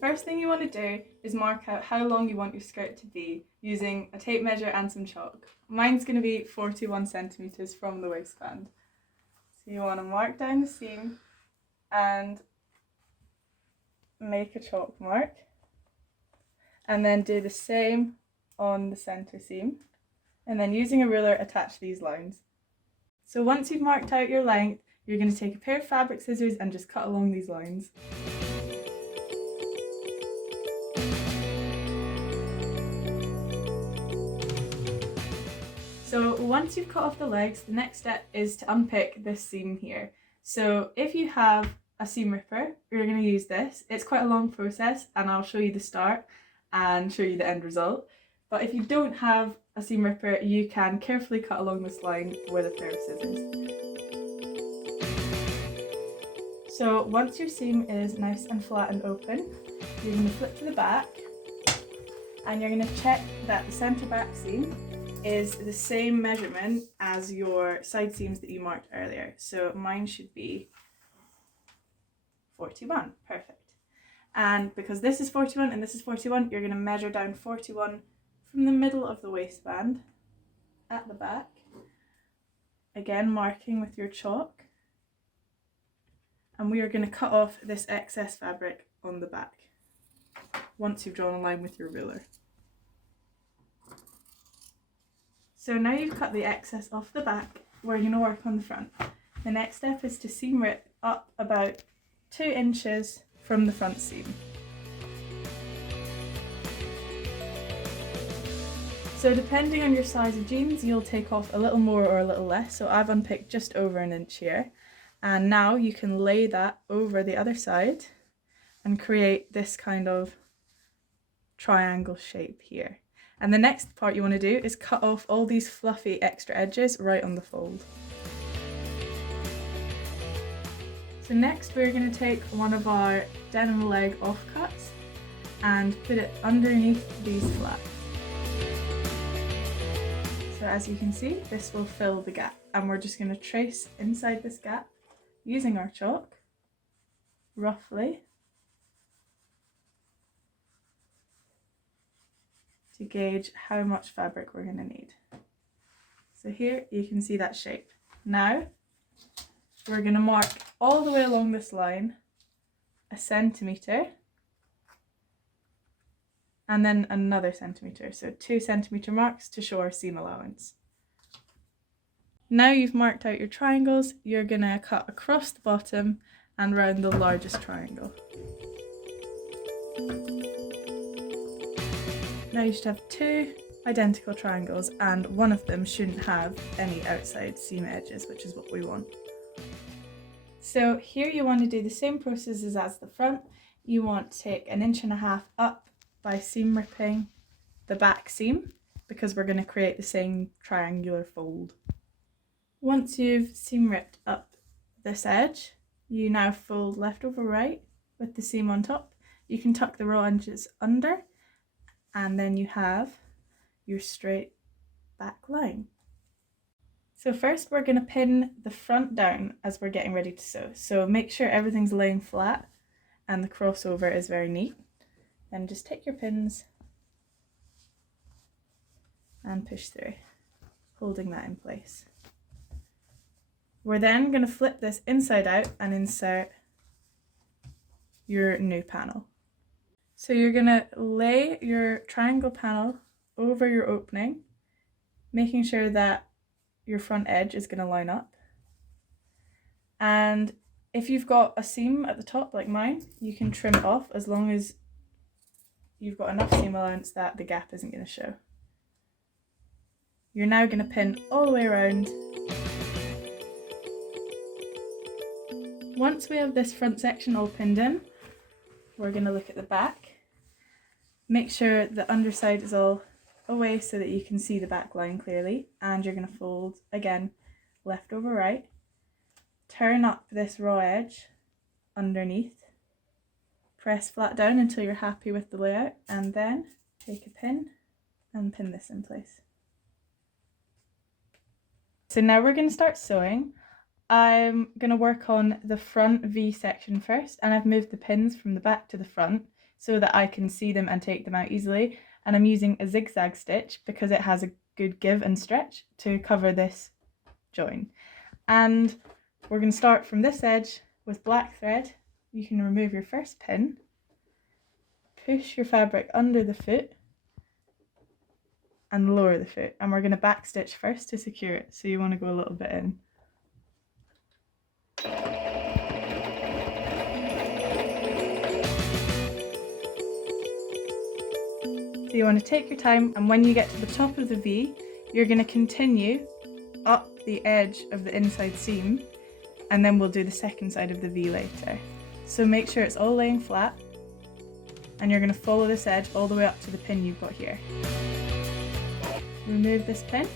first thing you want to do is mark out how long you want your skirt to be using a tape measure and some chalk. Mine's going to be 41 centimetres from the waistband. So you want to mark down the seam and make a chalk mark, and then do the same on the centre seam, and then using a ruler attach these lines. So once you've marked out your length, you're going to take a pair of fabric scissors and just cut along these lines. So once you've cut off the legs, the next step is to unpick this seam here. So if you have a seam ripper, you're going to use this. It's quite a long process and I'll show you the start and show you the end result. But if you don't have a seam ripper, you can carefully cut along this line with a pair of scissors. So once your seam is nice and flat and open, you're going to flip to the back and you're going to check that the centre back seam is the same measurement as your side seams that you marked earlier. So mine should be 41, perfect. And because this is 41 and this is 41, you're going to measure down 41 from the middle of the waistband at the back. Again, marking with your chalk. And we are going to cut off this excess fabric on the back once you've drawn a line with your ruler. So now you've cut the excess off the back, we're going to work on the front. The next step is to seam rip up about 2 inches from the front seam. So depending on your size of jeans, you'll take off a little more or a little less. So I've unpicked just over an inch here. And now you can lay that over the other side and create this kind of triangle shape here. And the next part you want to do is cut off all these fluffy extra edges right on the fold. So next we're going to take one of our denim leg offcuts and put it underneath these flaps. So as you can see, this will fill the gap, and we're just going to trace inside this gap using our chalk, roughly, to gauge how much fabric we're going to need. So here you can see that shape. Now we're going to mark all the way along this line 1 centimetre and then another centimetre, so 2 centimetre marks to show our seam allowance. Now you've marked out your triangles, you're going to cut across the bottom and round the largest triangle. Now you should have 2 identical triangles and one of them shouldn't have any outside seam edges, which is what we want. So here you want to do the same process as the front. You want to take 1.5 inches up by seam ripping the back seam because we're going to create the same triangular fold. Once you've seam ripped up this edge, you now fold left over right with the seam on top. You can tuck the raw edges under and then you have your straight back line. So first we're going to pin the front down as we're getting ready to sew. So make sure everything's laying flat and the crossover is very neat. Then just take your pins and push through, holding that in place. We're then going to flip this inside out and insert your new panel. So you're going to lay your triangle panel over your opening, making sure that your front edge is going to line up. And if you've got a seam at the top like mine, you can trim it off as long as you've got enough seam allowance that the gap isn't going to show. You're now going to pin all the way around. Once we have this front section all pinned in, we're going to look at the back. Make sure the underside is all away so that you can see the back line clearly, and you're going to fold again left over right. Turn up this raw edge underneath. Press flat down until you're happy with the layout, and then take a pin and pin this in place. So now we're going to start sewing. I'm going to work on the front V section first, and I've moved the pins from the back to the front so that I can see them and take them out easily. And I'm using a zigzag stitch because it has a good give and stretch to cover this join. And we're going to start from this edge with black thread. You can remove your first pin, push your fabric under the foot and lower the foot, and we're going to back stitch first to secure it, so you want to go a little bit in. So you want to take your time, and when you get to the top of the V, you're going to continue up the edge of the inside seam, and then we'll do the second side of the V later. So make sure it's all laying flat, and you're going to follow this edge all the way up to the pin you've got here. Remove this pin.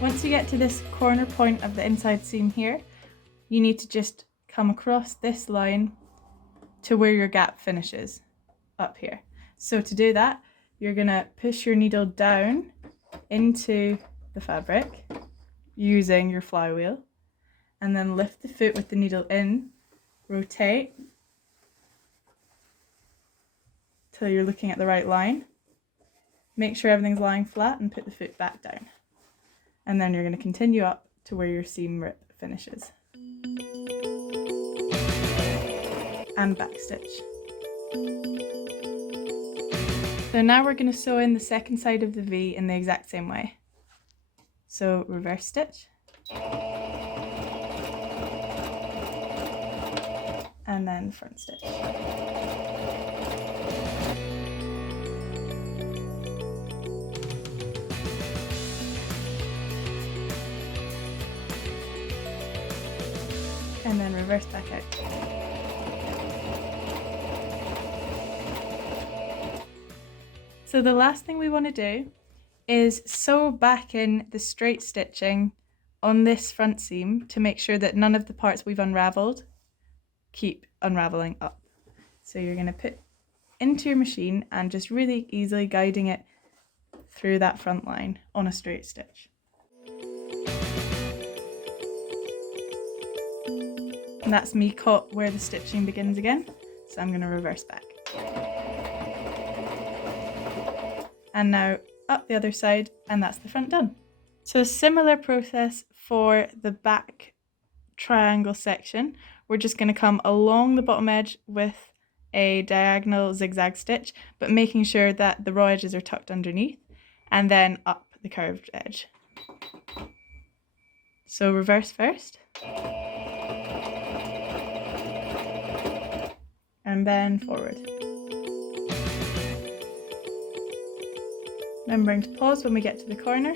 Once you get to this corner point of the inside seam here, you need to just come across this line to where your gap finishes, up here. So to do that, you're going to push your needle down into the fabric using your flywheel, and then lift the foot with the needle in, rotate till you're looking at the right line. Make sure everything's lying flat and put the foot back down. And then you're going to continue up to where your seam rip finishes. And back stitch. So now we're going to sew in the second side of the V in the exact same way. So reverse stitch. And then front stitch. And then reverse back out. So the last thing we want to do is sew back in the straight stitching on this front seam to make sure that none of the parts we've unravelled keep unravelling up. So you're going to put into your machine and just really easily guiding it through that front line on a straight stitch. And that's me caught where the stitching begins again, so I'm going to reverse back. And now up the other side, and that's the front done. So a similar process for the back triangle section. We're just going to come along the bottom edge with a diagonal zigzag stitch, but making sure that the raw edges are tucked underneath, and then up the curved edge. So reverse first. And then forward. Remembering to pause when we get to the corner,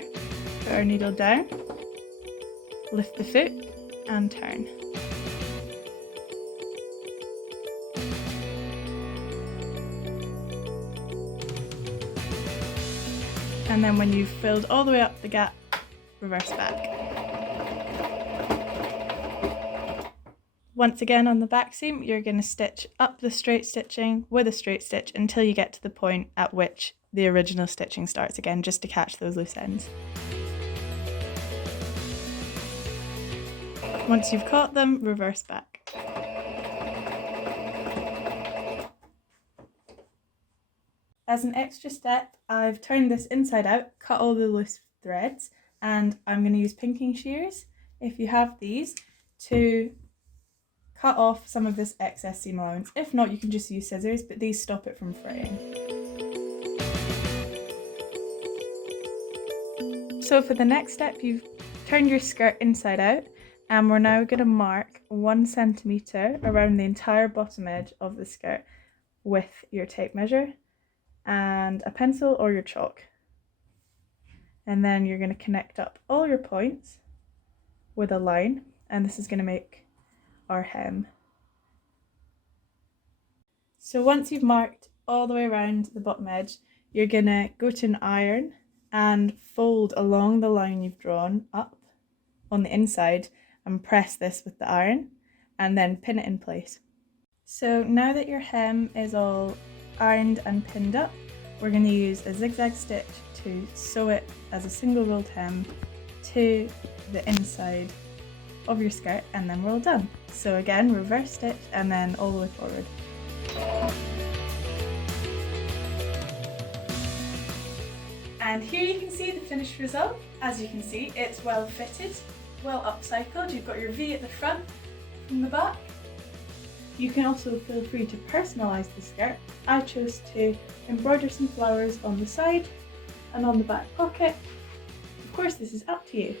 put our needle down, lift the foot and turn. And then when you've filled all the way up the gap, reverse back. Once again on the back seam, you're going to stitch up the straight stitching with a straight stitch until you get to the point at which the original stitching starts again, just to catch those loose ends. Once you've caught them, reverse back. As an extra step, I've turned this inside out, cut all the loose threads, and I'm going to use pinking shears, if you have these, to cut off some of this excess seam allowance. If not, you can just use scissors, but these stop it from fraying. So for the next step, you've turned your skirt inside out, and we're now going to mark 1 centimetre around the entire bottom edge of the skirt with your tape measure and a pencil or your chalk. And then you're going to connect up all your points with a line, and this is going to make our hem. So once you've marked all the way around the bottom edge, you're going to go to an iron and fold along the line you've drawn up on the inside and press this with the iron and then pin it in place. So now that your hem is all ironed and pinned up, we're going to use a zigzag stitch to sew it as a single rolled hem to the inside of your skirt, and then we're all done. So again, reverse stitch and then all the way forward. And here you can see the finished result. As you can see, it's well fitted, well upcycled. You've got your V at the front from the back. You can also feel free to personalise the skirt. I chose to embroider some flowers on the side and on the back pocket. Of course, this is up to you.